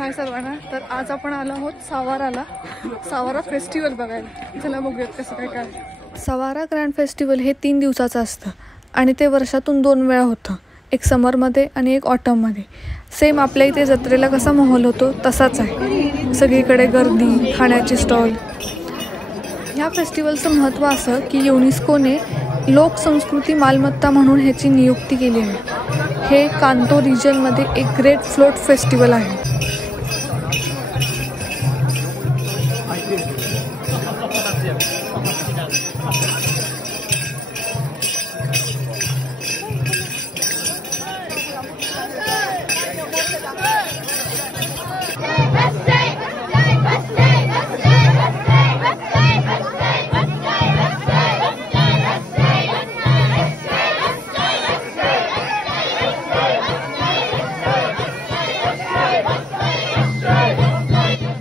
हाय सर्वांना. तर आज आपण आलो आहोत सावाराला, सावारा फेस्टिवल बघायला. चला बघूयात कसं काय काय. सावारा ग्रँड फेस्टिवल हे 3 दिवसाचं असतं आणि ते वर्षातून 2 वेळा होतं, एक समरमध्ये आणि एक ऑटममध्ये. सेम आपल्या इथे जत्रेला कसा माहोल होतो तसाच आहे. सगळीकडे गर्दी, खाण्याचे स्टॉल. ह्या फेस्टिवलचं महत्त्व असं की युनेस्कोने लोकसंस्कृती मालमत्ता म्हणून ह्याची नियुक्ती केली आहे. हे कांतो रिजनमध्ये एक ग्रेट फ्लोट फेस्टिवल आहे.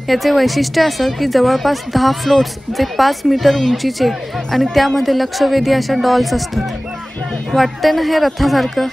याचे वैशिष्ट्य असं की जवळपास 10 फ्लोट्स जे 5 मीटर उंचीचे आणि त्यामध्ये लक्षवेधी अशा डॉल्स असतात. वाटते ना हे रथासारखं.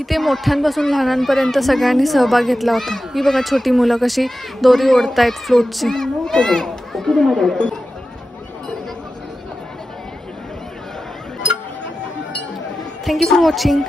इथे मोठ्यांपासून लहानांपर्यंत सगळ्यांनी सहभाग घेतला होता. ही बघा छोटी मुलं कशी दोरी ओढतायत फ्लोटची. Thank you for watching.